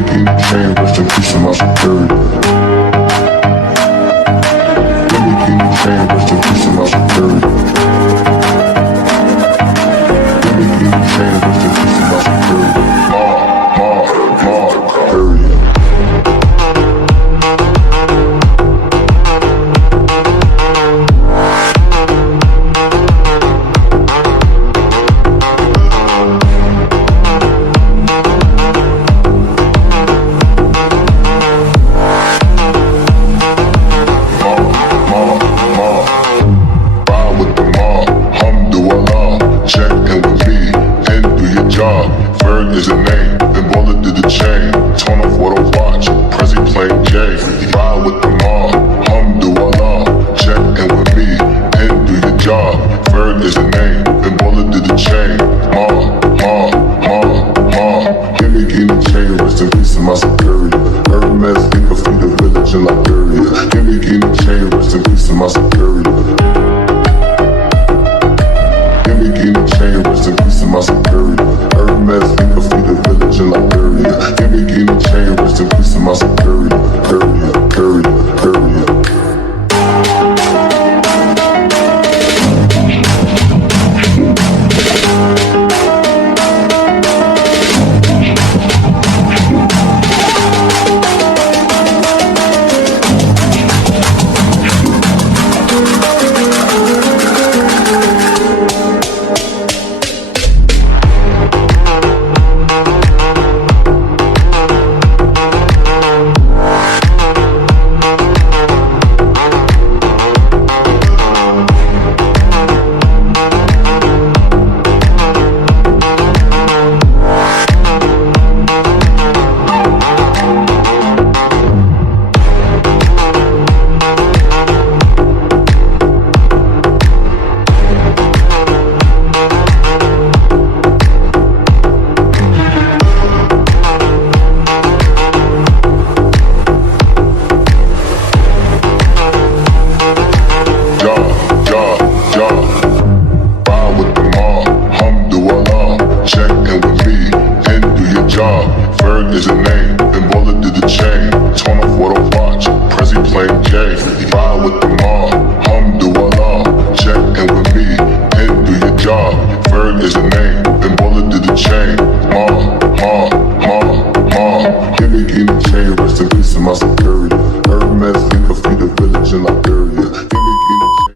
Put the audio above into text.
me king the chain, rest in peace of my security. Give me king the chain, rest in peace of my security. Give me king the chain, rest in peace of my security. Period. Ferg is a name, then Baller did the chain. Torn off what I watch, Prezi playing J. Ride with the mob, alhamdulillah. Check in with me, and do your job. Ferg is a name, then Baller did the chain. Give me king the chain, rest in peace of my security. Hermes, think of feed a village in Liberia. Give me king the chain, rest in peace of my security. Give me king the chain, rest in peace of my security. Hermes, think of feed a village in Liberia. Give me king the chain, rest in peace of my security. Period. Ferg is a name, then Baller did the chain. Torn off what I watch, Prezi playing J. Ride with the mob, alhamdulillah. Check in with me, and do your job. Ferg is a name, then Baller did the chain. Give me king the chain, rest in peace of my security. Hermes, think of feed a village in Liberia. Give me king